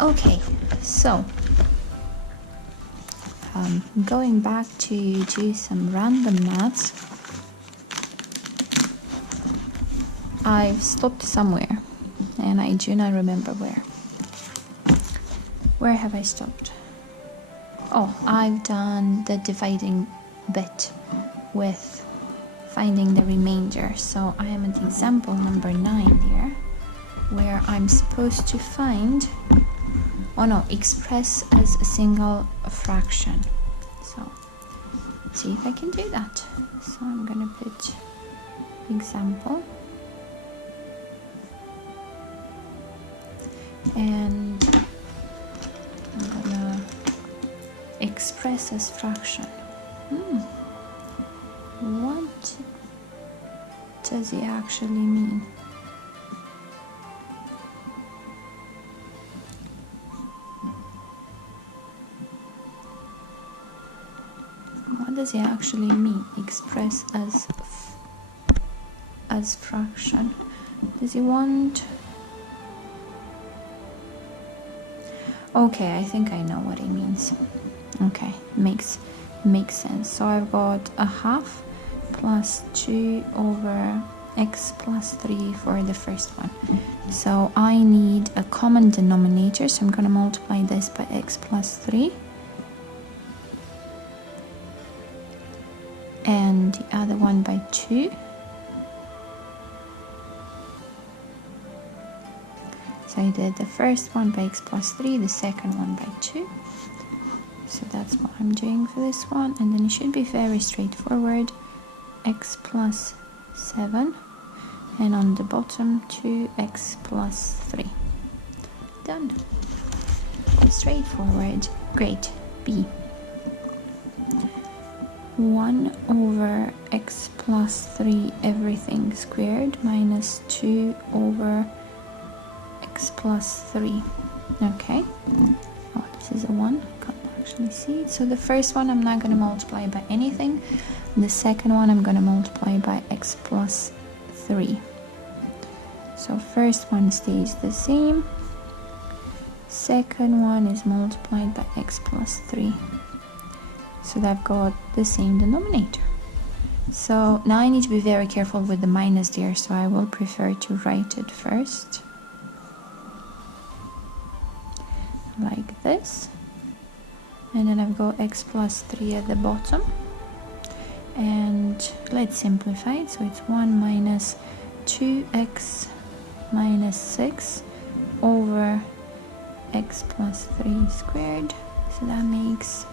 Okay, so going back to do some random maths, I've stopped somewhere and I do not remember where. Where have I stopped? Oh, I've done the dividing bit with finding the remainder. So I am at example number 9 here, where I'm supposed to find, express as a single fraction. So see if I can do that. So I'm gonna put example, and I'm gonna express as fraction. What does it actually mean? What does it actually mean? Express as fraction. Does he want? Okay, I think I know what it means. Okay, makes sense. So I've got a half plus 2 over x plus 3 for the first one. So I need a common denominator, so I'm going to multiply this by x plus 3. And the other one by 2. So I did the first one by x plus 3, the second one by 2. So that's what I'm doing for this one. And then it should be very straightforward. X plus 7. And on the bottom, 2x plus 3. Done. Straightforward. Great. B. 1 over x plus 3 everything squared minus 2 over x plus 3. Okay. Oh, this is a 1. Can't actually see it. So the first one I'm not going to multiply by anything. The second one I'm going to multiply by x plus 3. So first one stays the same. Second one is multiplied by x plus 3. So they've got the same denominator. So now I need to be very careful with the minus there, so I will prefer to write it first. Like this. And then I've got x plus 3 at the bottom. And let's simplify it. So it's 1 minus 2x minus 6 over x plus 3 squared. So that makes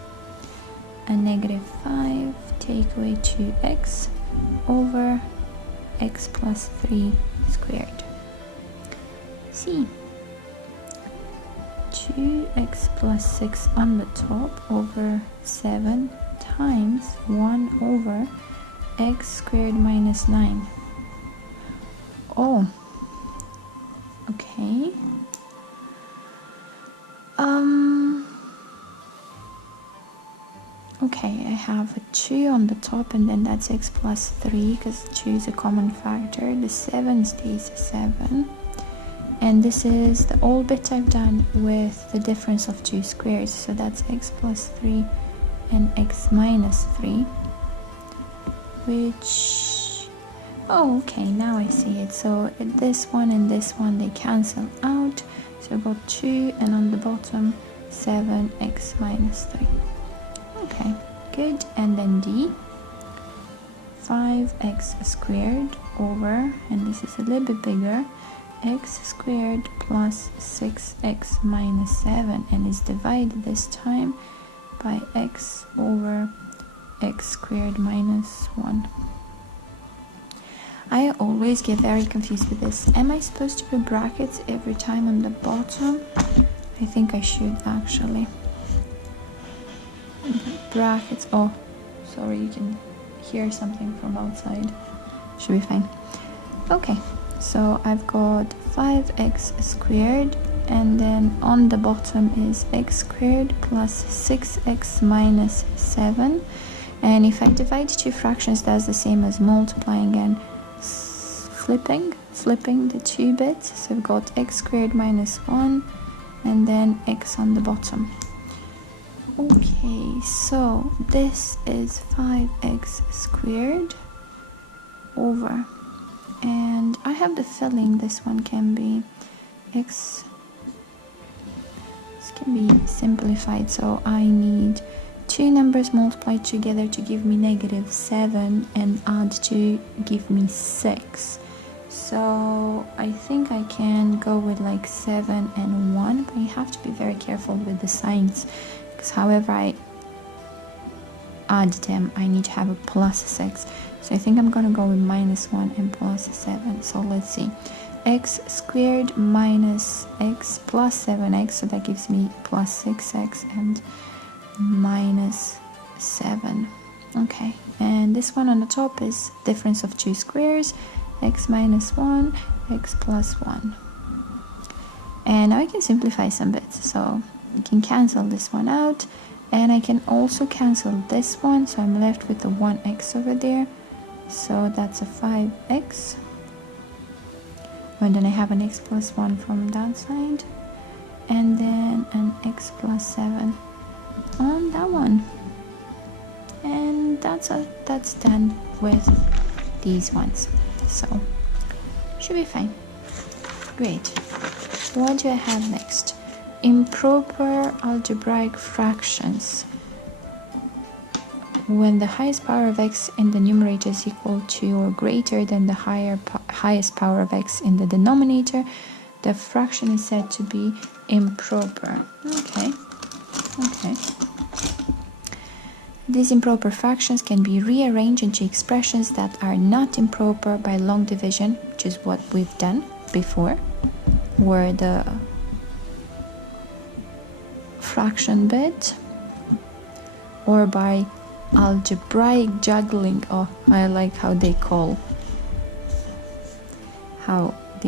a negative 5, take away 2x over x plus 3 squared. C. 2x plus 6 on the top over 7 times 1 over x squared minus 9. Oh, okay. Okay, I have a 2 on the top, and then that's x plus 3 because 2 is a common factor. The 7 stays 7. And this is the old bit I've done with the difference of 2 squares. So that's x plus 3 and x minus 3. Which... oh, okay, now I see it. So this one and this one, they cancel out. So I've got 2, and on the bottom, 7x minus 3. Okay, good. And then D, 5x squared over, and this is a little bit bigger, x squared plus 6x minus 7, and is divided this time by x over x squared minus 1. I always get very confused with this. Am I supposed to put brackets every time on the bottom? I think I should actually. Brackets. Oh, sorry, you can hear something from outside. Should be fine. Okay, so I've got 5x squared, and then on the bottom is x squared plus 6x minus 7. And if I divide two fractions, that's the same as multiplying and flipping the two bits. So I've got x squared minus 1 and then x on the bottom. Okay, so this is 5x squared over, and I have the feeling this one can be x, this can be simplified, so I need two numbers multiplied together to give me -7 and add to give me 6. So I think I can go with like 7 and 1, but you have to be very careful with the signs, because however I add them, I need to have a +6. So I think I'm gonna go with -1 and +7. So let's see, x squared minus x plus 7x, so that gives me +6x and -7. Okay, and this one on the top is difference of two squares, x minus 1, x plus 1. And now I can simplify some bits, so I can cancel this one out, and I can also cancel this one, so I'm left with the 1x over there, so that's a 5x, and then I have an x plus 1 from that side, and then an x plus 7 on that one. And that's done with these ones, so should be fine. Great. What do I have next? Improper algebraic fractions. When the highest power of x in the numerator is equal to or greater than the highest power of x in the denominator, the fraction is said to be improper. Okay. These improper fractions can be rearranged into expressions that are not improper by long division, which is what we've done before, where the fraction bit, or by algebraic juggling. Oh, I like how they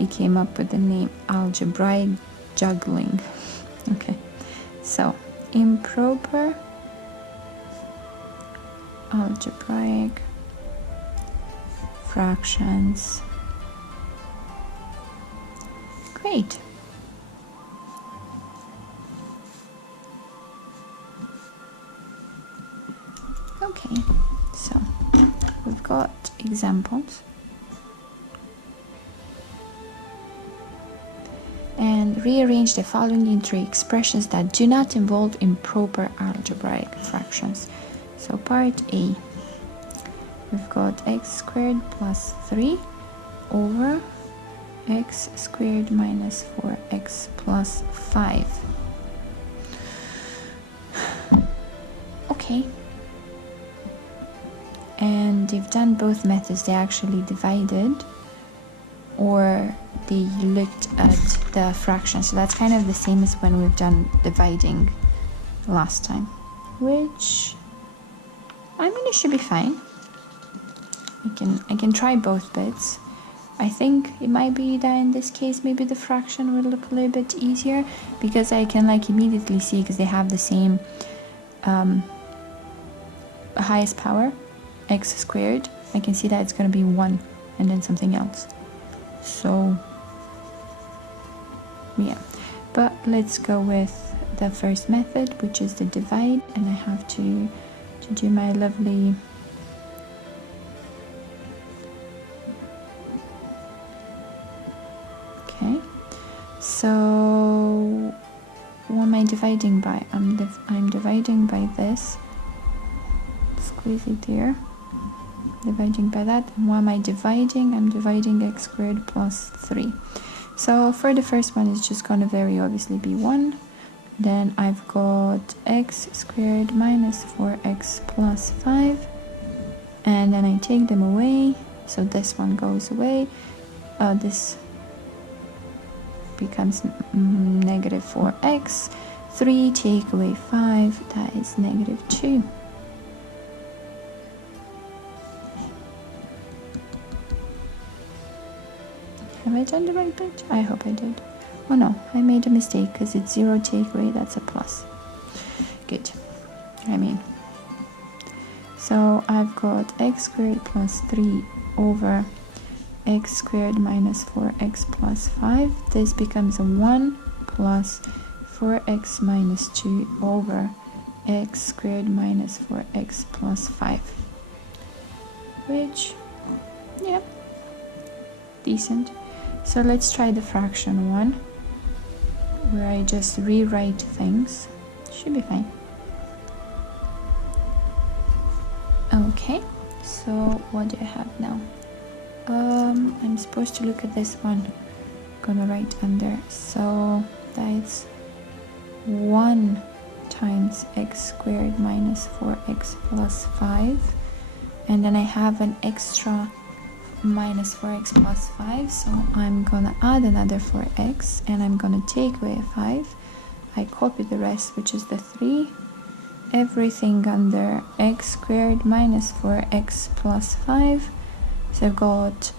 came up with the name algebraic juggling. Okay, so improper algebraic fractions. Great. Okay, so we've got examples, and rearrange the following into expressions that do not involve improper algebraic fractions. So part A, we've got x squared plus 3 over x squared minus 4x plus 5. Okay. And they've done both methods. They actually divided, or they looked at the fraction. So that's kind of the same as when we've done dividing last time, which, I mean, it should be fine. I can try both bits. I think it might be that in this case maybe the fraction would look a little bit easier, because I can like immediately see, because they have the same highest power, x squared. I can see that it's going to be 1 and then something else. So yeah, but let's go with the first method, which is the divide, and I have to do my lovely okay. So what am I dividing by? I'm dividing by this, squeeze it there, dividing by that. And what am I dividing? I'm dividing x squared plus 3. So for the first one, it's just going to very obviously be 1. Then I've got x squared minus 4x plus 5, and then I take them away, so this one goes away. This becomes negative 4x. 3 take away 5, that is negative 2. Have I done the right bit? I hope I did. Oh no, I made a mistake, because it's 0 take away, that's a plus. Good. So I've got x squared plus 3 over x squared minus 4x plus 5. This becomes a 1 plus 4x minus 2 over x squared minus 4x plus 5. Which, yeah, decent. So let's try the fraction one, where I just rewrite things. Should be fine. Okay, so what do I have now? I'm supposed to look at this one. Gonna write under. So that's 1 times x squared minus 4x plus 5. And then I have an extra minus 4x plus 5. So I'm gonna add another 4x and I'm gonna take away a 5. I copy the rest, which is the 3. Everything under x squared minus 4x plus 5. So I've got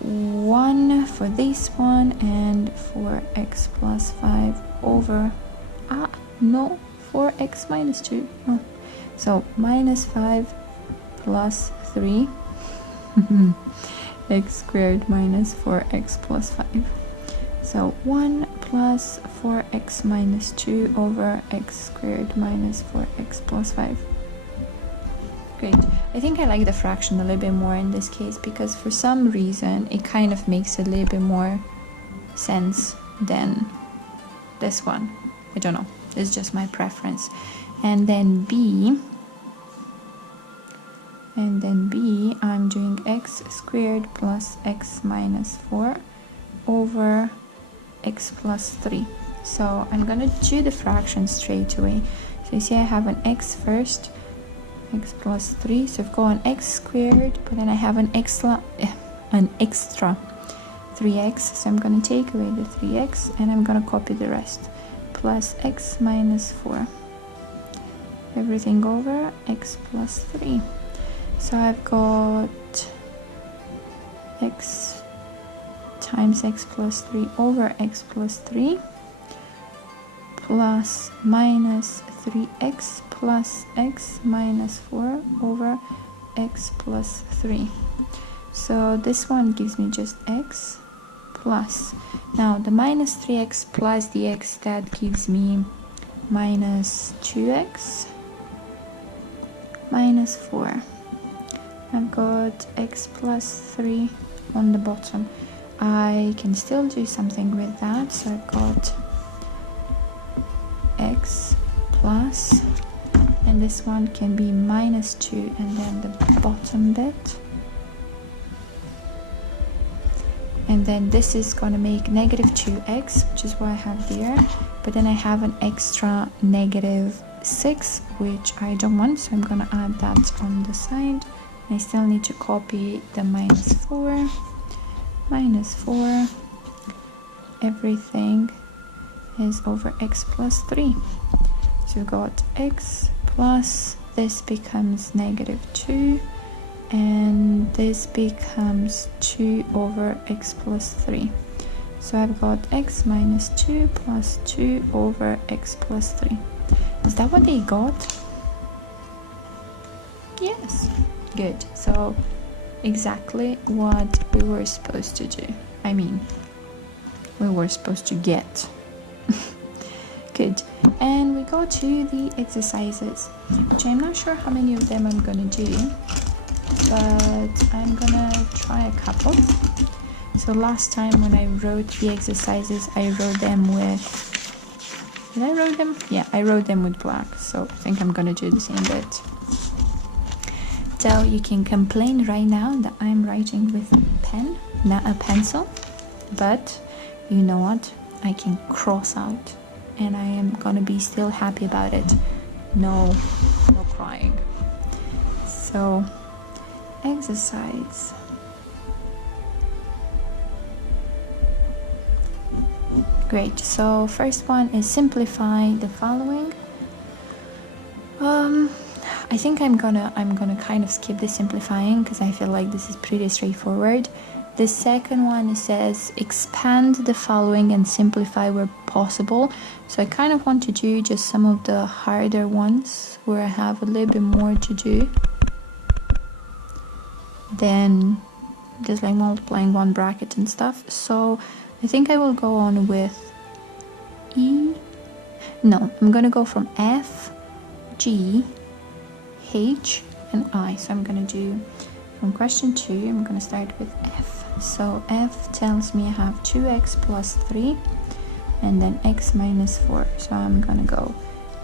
1 for this one and 4x plus 5 over, no, 4x minus 2. Oh. So minus 5 plus 3 x squared minus 4x plus 5. So 1 plus 4x minus 2 over x squared minus 4x plus 5. Great. I think I like the fraction a little bit more in this case because for some reason it kind of makes a little bit more sense than this one. I don't know. It's just my preference. And then B, I'm doing x squared plus x minus 4 over x plus 3. So I'm gonna do the fraction straight away. So you see I have an x first, x plus 3, so I've got an x squared, but then I have an extra 3x, so I'm gonna take away the 3x and I'm gonna copy the rest, plus x minus 4, everything over x plus 3. So I've got x times x plus 3 over x plus 3 plus minus 3x plus x minus 4 over x plus 3. So this one gives me just x plus. Now the minus 3x plus the x, that gives me minus 2x minus 4. I've got x plus 3 on the bottom. I can still do something with that, so I've got x plus, and this one can be minus 2, and then the bottom bit, and then this is gonna make negative 2x, which is what I have there, but then I have an extra negative 6, which I don't want, so I'm gonna add that on the side. I still need to copy the minus 4, everything is over x plus 3. So we've got x plus, this becomes negative 2, and this becomes 2 over x plus 3. So I've got x minus 2 plus 2 over x plus 3. Is that what they got? Yes. Good. So exactly what we were supposed to do. I mean, we were supposed to get. Good. And we go to the exercises, which I'm not sure how many of them I'm gonna do, but I'm gonna try a couple. So last time when I wrote the exercises, I wrote them with, did I wrote them? Yeah, I wrote them with black. So I think I'm gonna do the same bit. So you can complain right now that I'm writing with a pen, not a pencil, but you know what? I can cross out and I am gonna be still happy about it. No crying. So, exercise. Great. So first one is simplify the following. I think I'm gonna kind of skip the simplifying because I feel like this is pretty straightforward. The second one says expand the following and simplify where possible. So I kind of want to do just some of the harder ones where I have a little bit more to do than just like multiplying one bracket and stuff. So I think I will go on with E No, I'm gonna go from F, G, H, and I. So I'm gonna do, from question 2, I'm gonna start with F. So F tells me I have 2x plus 3, and then x minus 4. So I'm gonna go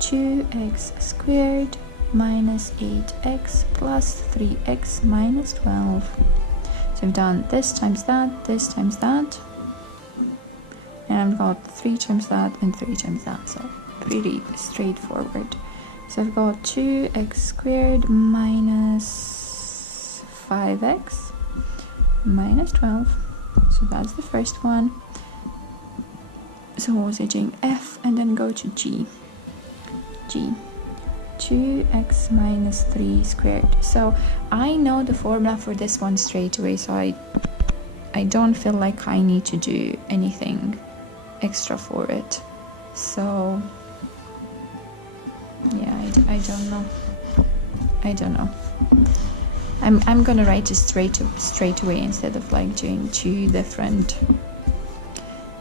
2x squared minus 8x plus 3x minus 12. So I've done this times that, and I've got 3 times that and 3 times that, so pretty straightforward. So I've got 2x squared minus 5x minus 12. So that's the first one. So what was I doing? F, and then go to G. 2x minus 3 squared. So I know the formula for this one straight away, so I don't feel like I need to do anything extra for it. So yeah, I don't know. I'm gonna write it straight away instead of like doing 2 different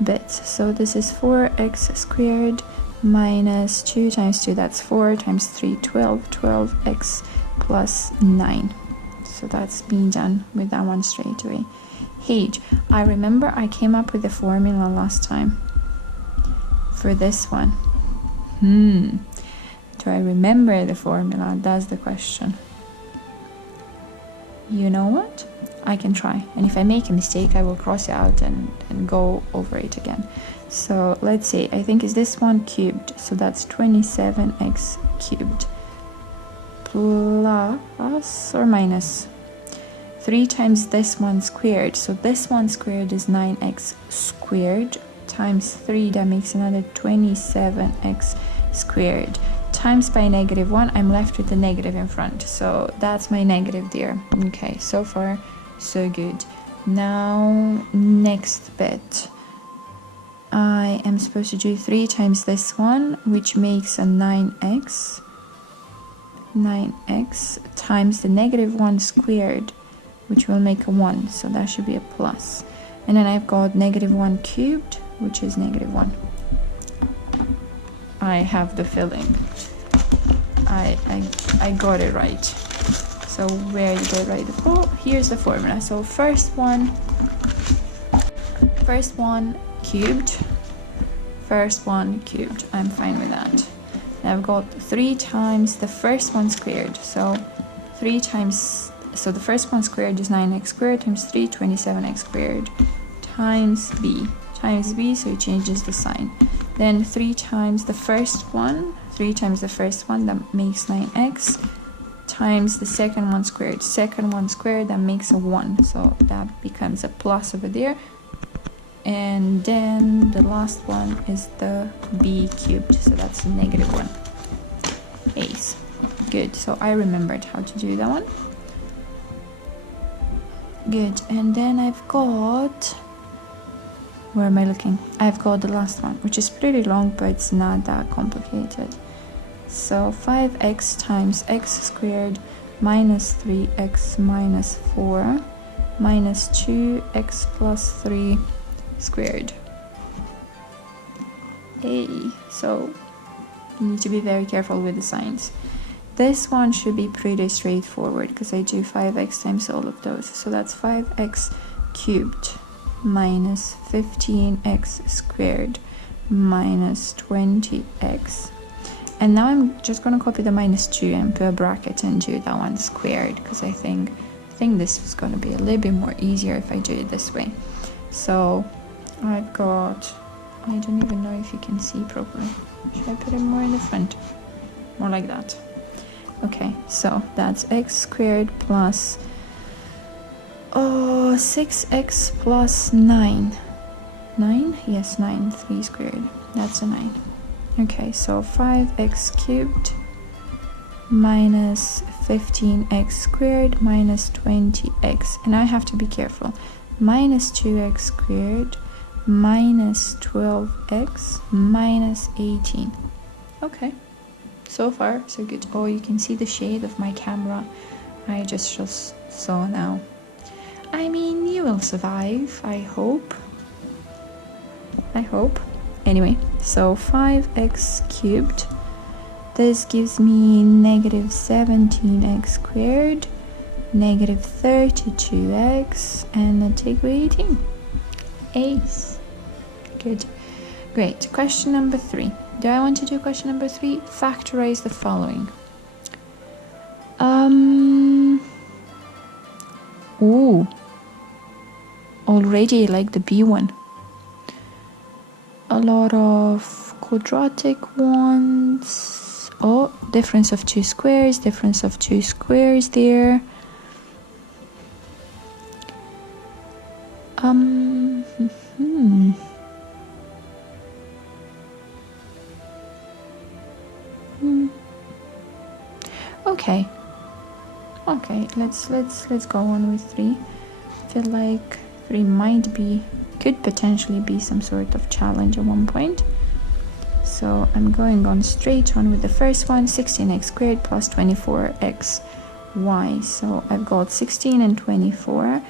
bits. So this is 4x squared minus 2 times 2, that's 4 times 3, 12, 12x plus 9. So that's being done with that one straight away. H, I remember I came up with the formula last time for this one. Do I remember the formula? That's the question. You know what? I can try, and if I make a mistake I will cross it out and go over it again. So let's say, I think is this one cubed, so that's 27x cubed plus or minus 3 times this one squared, so this one squared is 9x squared times 3, that makes another 27x squared, times by -1, I'm left with the negative in front, so that's my negative there. Okay, so far so good. Now next bit, I am supposed to do 3 times this one, which makes a 9x times the -1 squared, which will make a 1, so that should be a plus. And then I've got -1 cubed, which is -1. I have the feeling I got it right. So where did I write it? Oh, here's the formula. So first one cubed, I'm fine with that. Now I've got 3 times the first one squared, so 3 times, so the first one squared is 9x squared times 3, 27x squared times b, so it changes the sign. Then 3 times the first one, that makes 9x, times the second one squared, that makes a 1, so that becomes a plus over there. And then the last one is the b cubed, so that's a -1. Ace. Good, so I remembered how to do that one. Good, and then I've got, where am I looking? I've got the last one, which is pretty long, but it's not that complicated. So 5x times x squared minus 3x minus 4 minus 2x plus 3 squared. So you need to be very careful with the signs. This one should be pretty straightforward because I do 5x times all of those. So that's 5x cubed minus 15x squared minus 20x. And now I'm just going to copy the -2 and put a bracket and do that one squared, because I think this is going to be a little bit more easier if I do it this way. So I've got, I don't even know if you can see properly. Should I put it more in the front? More like that. Okay, so that's x squared plus 6x plus 9. 9? Yes, 9. 3 squared. That's a 9. Okay, so 5x cubed minus 15x squared minus 20x. And I have to be careful. Minus 2x squared minus 12x minus 18. Okay, so far so good. Oh, you can see the shade of my camera. I just saw now. I mean, you will survive, I hope. Anyway, so 5x cubed. This gives me negative 17x squared, negative 32x, and then take away 18. Ace. Good. Great. Question number 3. Do I want to do question number 3? Factorize the following. Ooh. Already like the B one. A lot of quadratic ones. Oh, difference of two squares there. Okay, let's go on with 3. I feel like 3 could potentially be some sort of challenge at one point. So I'm going on straight on with the first one, 16x squared plus 24xy. So I've got 16 and 24.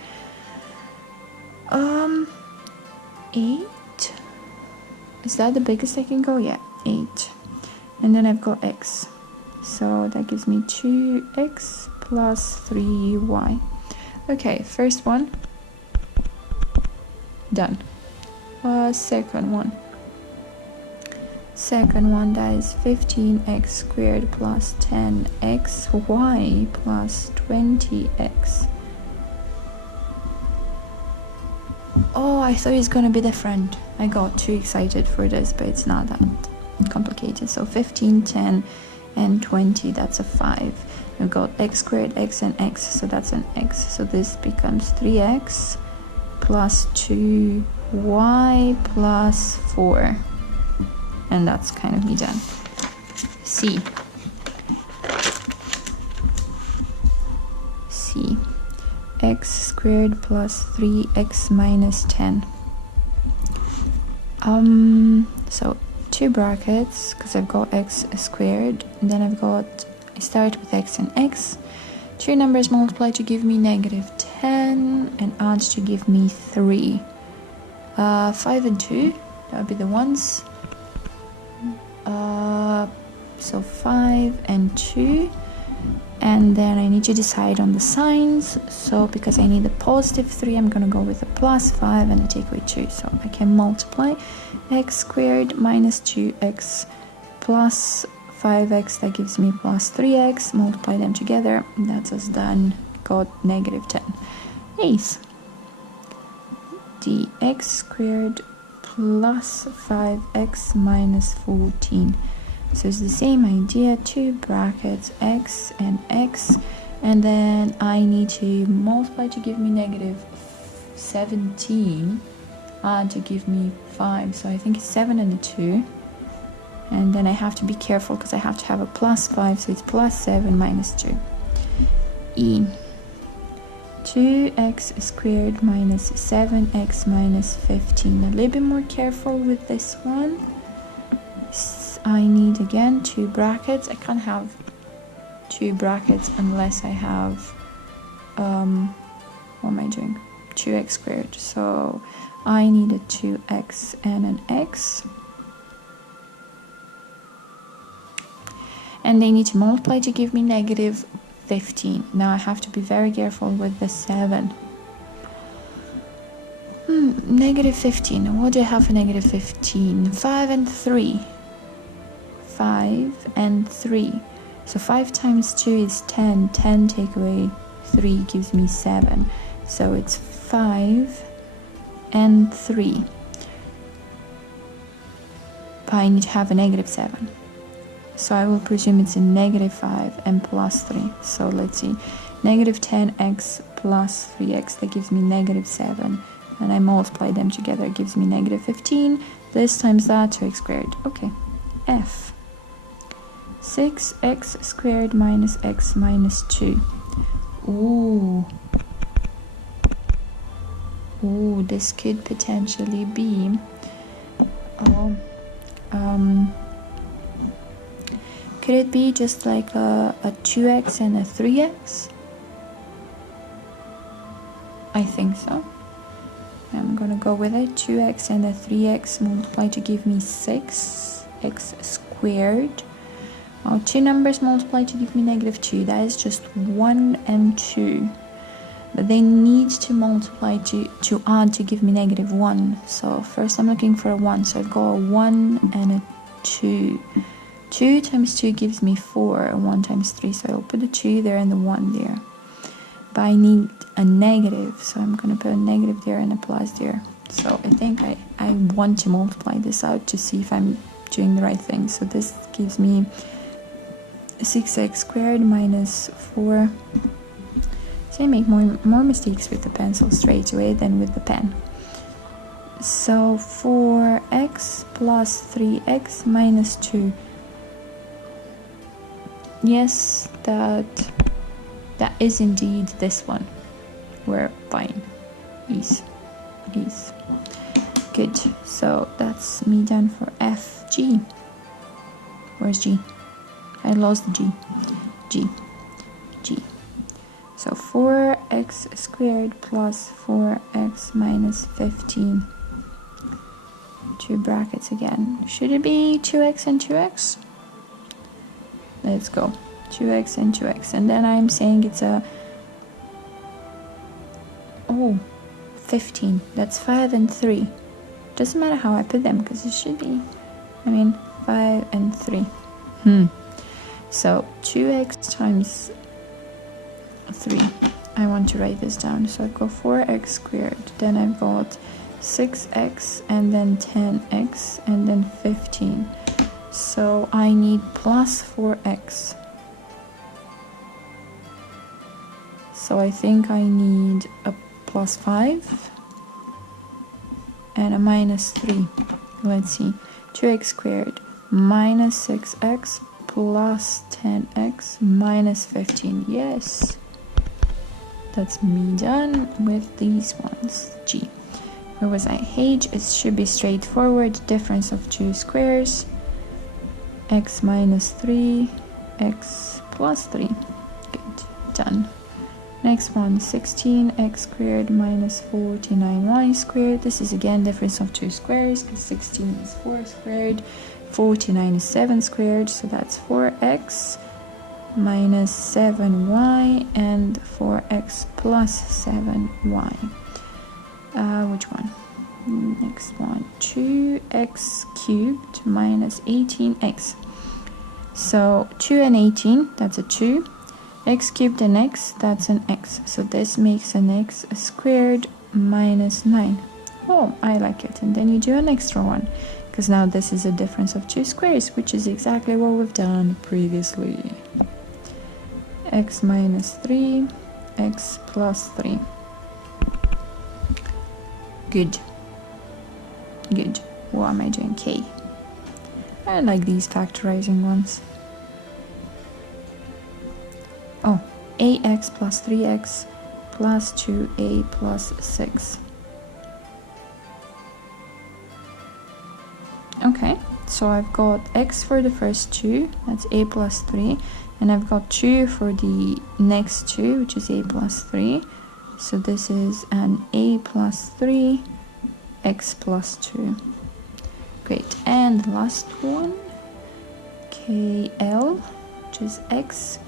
8. Is that the biggest I can go? Yeah, 8. And then I've got x. So that gives me 2x plus 3y. Okay, first one. Done. Second one, that is 15x squared plus 10xy plus 20x. Oh, I thought it was gonna be different. I got too excited for this, but it's not that complicated. So 15, 10, and 20, that's a 5. We've got x squared, x, and x, so that's an x. So this becomes 3x plus 2y plus 4. And that's kind of me done. C. X squared plus 3x minus 10. So 2 brackets, because I've got x squared, and then I start with x and x. 2 numbers multiply to give me negative 10, and add to give me 3. 5 and 2, that would be the ones. So 5 and 2. And then I need to decide on the signs. So because I need a positive 3, I'm going to go with a plus 5 and a take away 2. So I can multiply x squared minus 2x plus 5x, that gives me plus 3x. Multiply them together, that's us done. Got negative 10. Ace. Dx squared plus 5x minus 14. So it's the same idea, 2 brackets, x and x, and then I need to multiply to give me negative 17, to give me 5, so I think it's 7 and a 2, and then I have to be careful because I have to have a plus 5, so it's plus 7 minus 2. E. 2x squared minus 7x minus 15. A little bit more careful with this one. I need again 2 brackets. I can't have 2 brackets unless I have what am I doing? 2x squared. So I need a 2x and an x, and they need to multiply to give me negative 15. Now I have to be very careful with the 7. Negative 15. What do I have for negative 15? 5 and 3. 5 and 3. So 5 times 2 is 10. 10 take away 3 gives me 7. So it's 5 and 3. But I need to have a negative 7. So I will presume it's a negative 5 and plus 3. So let's see. Negative 10x plus 3x, that gives me negative 7. And I multiply them together, it gives me negative 15. This times that, 2x squared. Okay. F. 6x squared minus x minus 2. Ooh, this could potentially be could it be just like a 2x and a 3x? I think so. I'm gonna go with it. 2x and a 3x multiply to give me 6x squared. Now 2 numbers multiply to give me -2. That is just 1 and 2. But they need to multiply to add to give me -1. So first I'm looking for a 1. So I've got a 1 and a 2. 2 times 2 gives me 4. 1 times 3. So I'll put a 2 there and the 1 there. But I need a negative. So I'm going to put a negative there and a plus there. So I think I want to multiply this out to see if I'm doing the right thing. So this gives me 6x squared minus 4. So I make more mistakes with the pencil straight away than with the pen. So 4x plus 3x minus 2. Yes, that is indeed this one. We're fine. Ease. Good. So that's me done for F. G. Where's G? I lost G. G. So 4x squared plus 4x minus 15. 2 brackets again. Should it be 2x and 2x? Let's go. 2x and 2x. And then I'm saying it's a... 15. That's 5 and 3. Doesn't matter how I put them because it should be... 5 and 3. So 2x times 3. I want to write this down. So I've got 4x squared. Then I've got 6x and then 10x and then 15. So I need plus 4x. So I think I need a plus 5 and a minus 3. Let's see. 2x squared minus 6x plus 10x minus 15. Yes. That's me done with these ones. G. Where was I? H. It should be straightforward. Difference of 2 squares. X minus 3. X plus 3. Good. Done. Next one. 16x squared minus 49y squared. This is again difference of 2 squares. 16 is 4 squared. 49 is 7 squared. So that's 4x minus 7y and 4x plus 7y. Which one? Next one. 2x cubed minus 18x. So 2 and 18, that's a 2. X cubed and x, that's an x. So this makes an x squared minus 9. Oh, I like it. And then you do an extra one, because now this is a difference of 2 squares, which is exactly what we've done previously. X minus 3, x plus 3. Good. What am I doing? K. I like these factorizing ones. Oh, ax plus 3x plus 2a plus 6. Okay, so I've got x for the first 2, that's a plus 3, and I've got 2 for the next 2, which is a plus 3. So this is an a plus 3, x plus 2. Great, and the last one, kl, which is x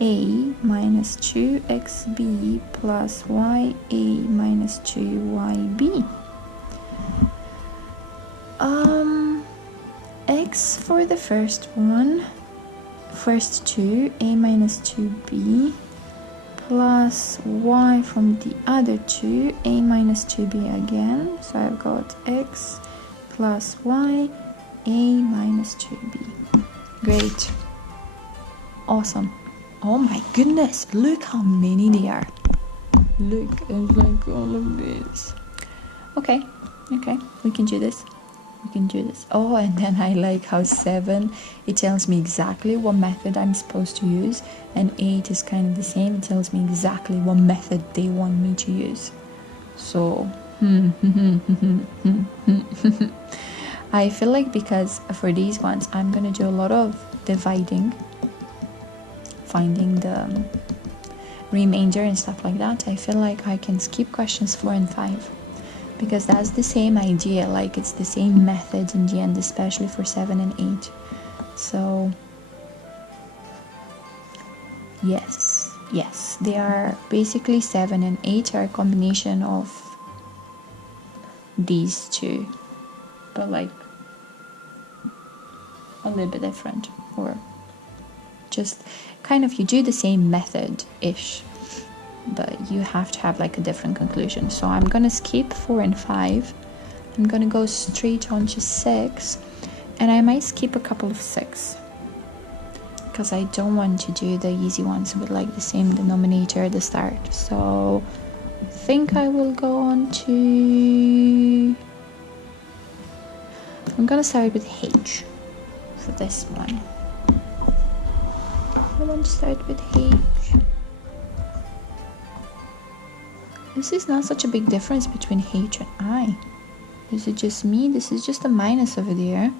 a minus 2xb plus ya minus 2yb. X for the first one, first 2, a minus 2b, plus y from the other 2, a minus 2b again. So I've got x plus y, a minus 2b. Great. Awesome. Oh my goodness, look how many there are. Look, it's like all of this. Okay, we can do this. Oh, and then I like how 7, it tells me exactly what method I'm supposed to use, and 8 is kind of the same. It tells me exactly what method they want me to use. So, I feel like because for these ones, I'm going to do a lot of dividing, finding the remainder and stuff like that. I feel like I can skip questions 4 and 5. because that's the same idea, like it's the same method in the end, especially for 7 and 8. So yes, they are basically 7 and 8 are a combination of these two, but like a little bit different, or just kind of you do the same method-ish, but you have to have like a different conclusion. So I'm gonna skip 4 and 5. I'm gonna go straight on to 6, and I might skip a couple of 6 because I don't want to do the easy ones with like the same denominator at the start. So I think I will go on to, I'm gonna start with H for this one. I want to start with H. This is not such a big difference between H and I. Is it just me? This is just a minus over there.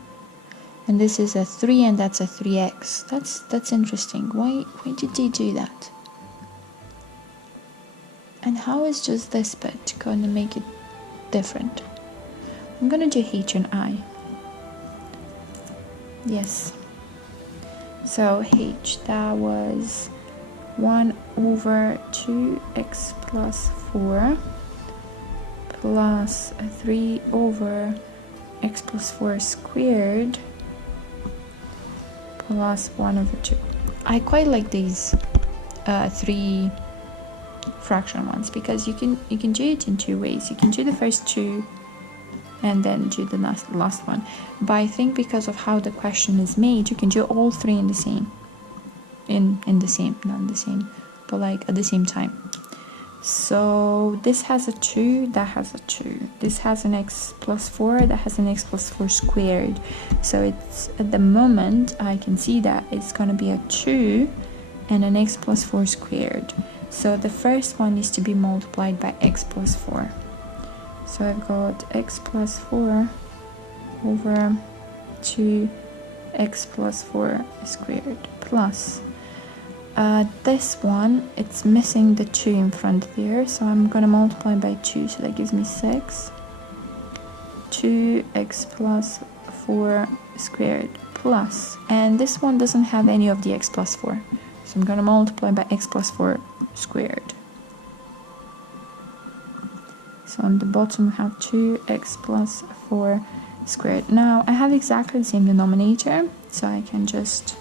And this is a 3 and that's a 3x. That's interesting. Why did they do that? And how is just this bit gonna make it different? I'm gonna do H and I. Yes. So H, that was 1 over 2x plus 4 plus 3 over x plus 4 squared plus 1 over 2. I quite like these 3 fraction ones because you can do it in 2 ways. You can do the first 2 and then do the last one. But I think because of how the question is made, you can do all 3 in the same. Not in the same, but like at the same time. So this has a 2, that has a 2. This has an x plus 4, that has an x plus 4 squared. So it's, at the moment, I can see that it's going to be a 2 and an x plus 4 squared. So the first one needs to be multiplied by x plus 4. So I've got x plus 4 over 2x plus 4 squared plus this one, it's missing the 2 in front there, so I'm gonna multiply by 2, so that gives me 6. 2x plus 4 squared plus, and this one doesn't have any of the x plus 4, so I'm gonna multiply by x plus 4 squared. So on the bottom we have 2x plus 4 squared. Now I have exactly the same denominator, so I can just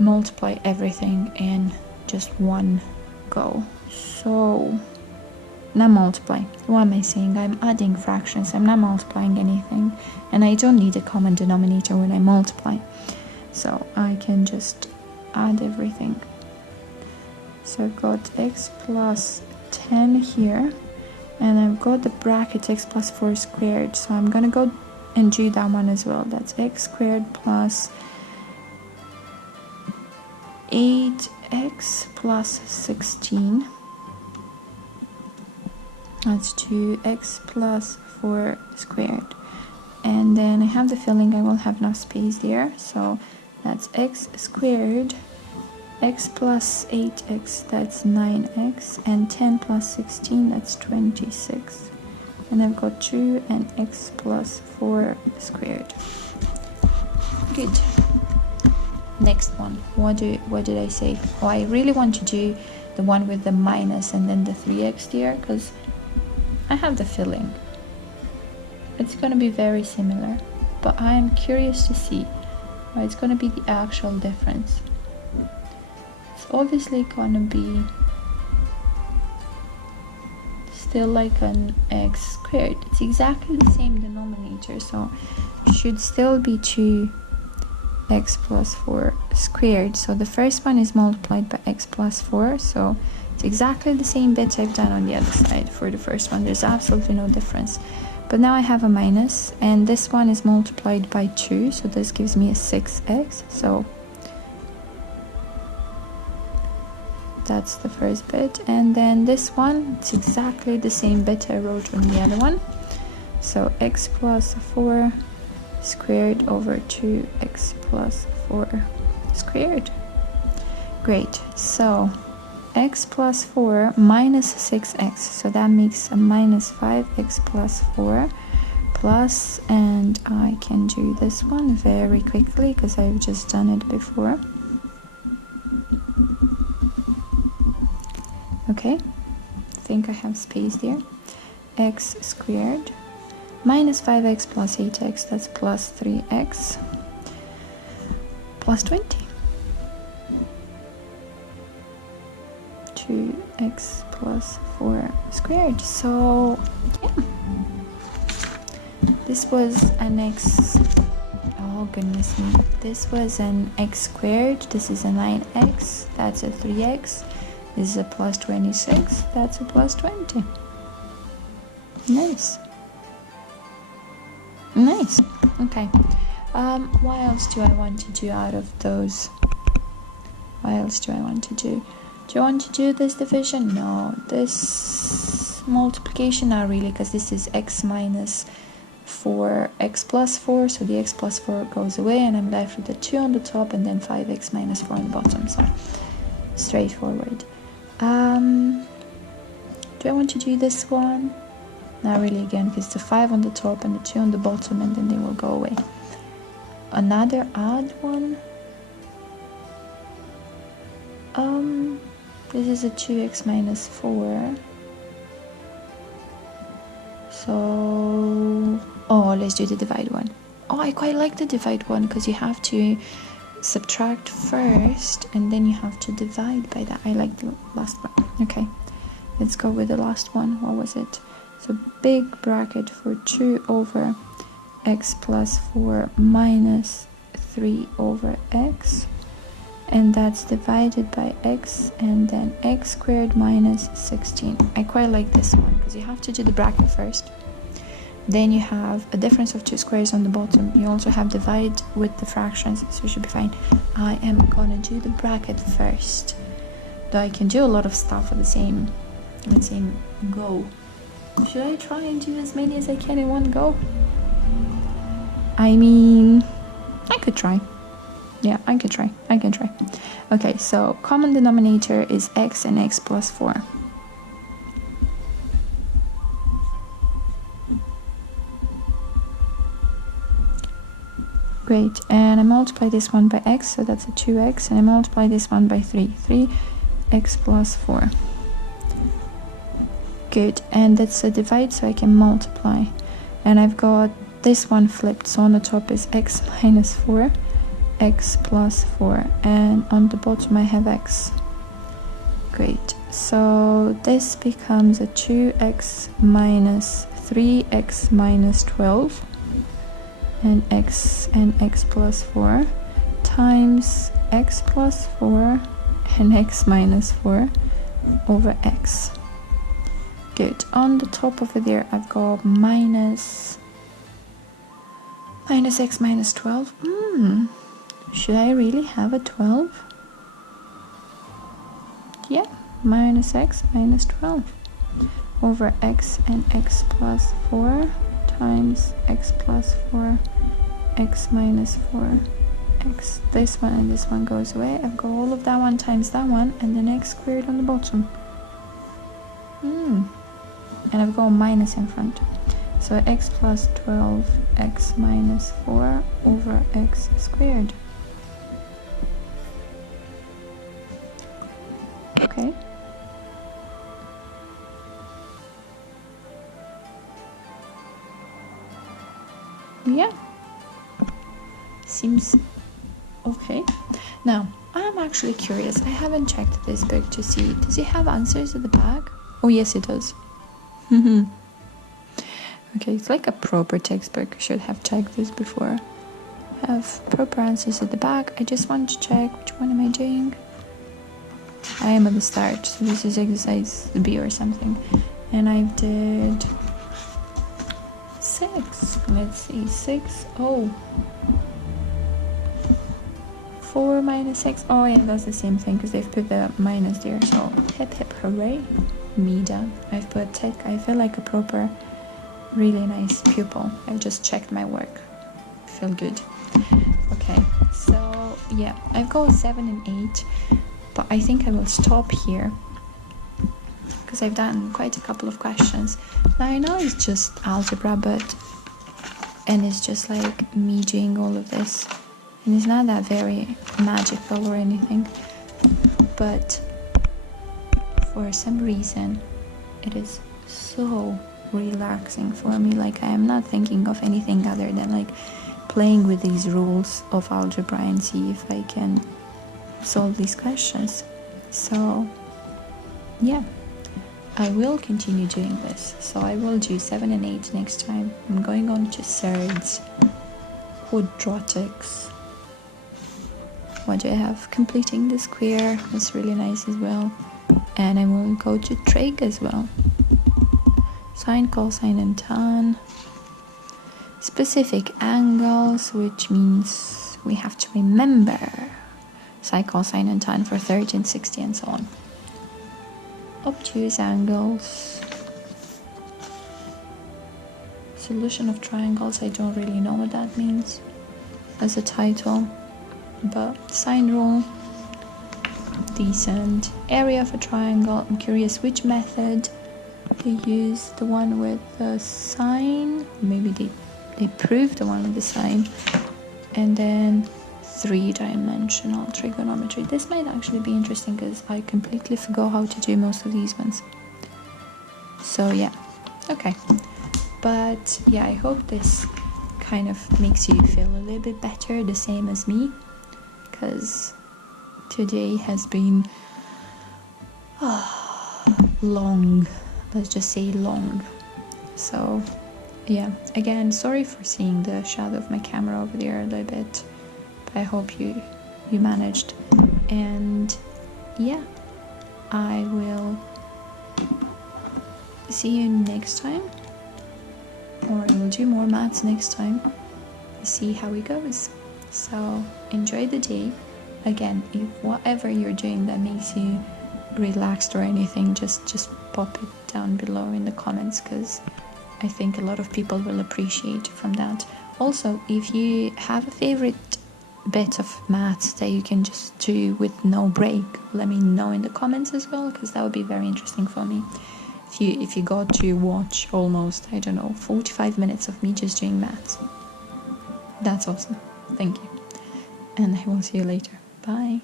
multiply everything in just one go. So not multiply, what am I saying? I'm adding fractions, I'm not multiplying anything, and I don't need a common denominator when I multiply, so I can just add everything. So I've got x plus 10 here, and I've got the bracket x plus 4 squared, so I'm gonna go and do that one as well. That's x squared plus 8x plus 16. That's 2x plus 4 squared. And then I have the feeling I will have enough space there, so that's x squared, x plus 8x, that's 9x, and 10 plus 16, that's 26. And I've got 2 and x plus 4 squared. Good. Next one, what did I say? Oh, I really want to do the one with the minus and then the 3x there, because I have the feeling it's going to be very similar, but I am curious to see what it's going to be the actual difference. It's obviously going to be still like an x squared. It's exactly the same denominator, so it should still be 2x plus 4 squared. So the first one is multiplied by x plus 4, so it's exactly the same bit I've done on the other side for the first one. There's absolutely no difference. But now I have a minus, and this one is multiplied by 2, so this gives me a 6x. So that's the first bit, and then this one, it's exactly the same bit I wrote on the other one. So x plus 4 squared over 2x plus 4 squared. Great. So x plus 4 minus 6x, so that makes a minus 5x plus 4 plus, and I can do this one very quickly because I've just done it before. Okay, I think I have space there. X squared minus 5x plus 8x, that's plus 3x plus 20. 2x plus 4 squared. So yeah, this was an x, oh goodness me, this was an x squared, this is a 9x, that's a 3x, this is a plus 26, that's a plus 20. Nice. Nice. Okay. What else do I want to do out of those? What else do I want to do? Do you want to do this division? No. This multiplication? Not really, because this is x minus 4x plus 4, so the x plus 4 goes away, and I'm left with the 2 on the top and then 5x minus 4 on the bottom, so straightforward. Do I want to do this one? Not really, again, because the 5 on the top and the 2 on the bottom, and then they will go away. Another odd one. This is a 2x minus 4. So, oh, let's do the divide one. Oh, I quite like the divide one because you have to subtract first and then you have to divide by that. I like the last one. Okay, let's go with the last one. What was it? So big bracket for 2 over x plus 4 minus 3 over x, and that's divided by x, and then x squared minus 16. I quite like this one because you have to do the bracket first. Then you have a difference of 2 squares on the bottom. You also have divide with the fractions, so you should be fine. I am gonna do the bracket first, though I can do a lot of stuff at the same go. Should I try and do as many as I can in one go? I mean, I could try. Yeah, I can try. Okay, so common denominator is x and x plus 4. Great, and I multiply this one by x, so that's a 2x, and I multiply this one by 3. 3x plus 4. Good, and that's a divide, so I can multiply. And I've got this one flipped, so on the top is x minus 4, x plus 4, and on the bottom I have x. Great, so this becomes a 2x minus 3x minus 12, and x plus 4 times x plus 4 and x minus 4 over x. Good. On the top over there I've got minus x minus 12. Should I really have a 12? Yeah, minus x minus 12 over x and x plus 4 times x plus 4, x minus 4, x. This one and this one goes away. I've got all of that one times that one, and then x squared on the bottom. And I've got a minus in front. So x plus 12, x minus 4 over x squared. Okay. Yeah. Seems okay. Now, I'm actually curious. I haven't checked this book to see. Does it have answers at the back? Oh, yes, it does. Okay, it's like a proper textbook. I should have checked this before. Have proper answers at the back. I just want to check which one am I doing. I am at the start, so this is exercise B or something. And I did 6. Let's see, 6. Oh. 4 minus 6. Oh yeah, that's the same thing because they've put the minus there. So hip hip hooray. Me done. I've put tech. I feel like a proper, really nice pupil. I've just checked my work. Feel good. Okay, so yeah, I've got 7 and 8. but I think I will stop here because I've done quite a couple of questions. Now I know it's just algebra, and it's just like me doing all of this, and it's not that very magical or anything, but for some reason it is so relaxing for me. Like, I am not thinking of anything other than like playing with these rules of algebra and see if I can solve these questions. So yeah, I will continue doing this. So I will do 7 and 8 next time. I'm going on to thirds, quadratics. What do I have? Completing the square. That's really nice as well. And I will go to trig as well. Sine, cosine, and tan. Specific angles, which means we have to remember sine, cosine, and tan for 30 and 60 and so on. Obtuse angles. Solution of triangles, I don't really know what that means as a title, but sine rule, decent. Area of a triangle, I'm curious which method they use, the one with the sine, maybe they prove the one with the sine, and then 3-dimensional trigonometry. This might actually be interesting because I completely forgot how to do most of these ones. So yeah, okay. But yeah, I hope this kind of makes you feel a little bit better, the same as me, because today has been long. Let's just say long. So yeah, again, sorry for seeing the shadow of my camera over there a little bit, but I hope you managed. And yeah, I will see you next time, or I will do more maths next time, see how it goes. So enjoy the day. Again, if whatever you're doing that makes you relaxed or anything, just pop it down below in the comments, because I think a lot of people will appreciate from that. Also, if you have a favorite bit of maths that you can just do with no break, let me know in the comments as well, because that would be very interesting for me. If you got to watch almost, I don't know, 45 minutes of me just doing maths, that's awesome. Thank you, and I will see you later. Bye.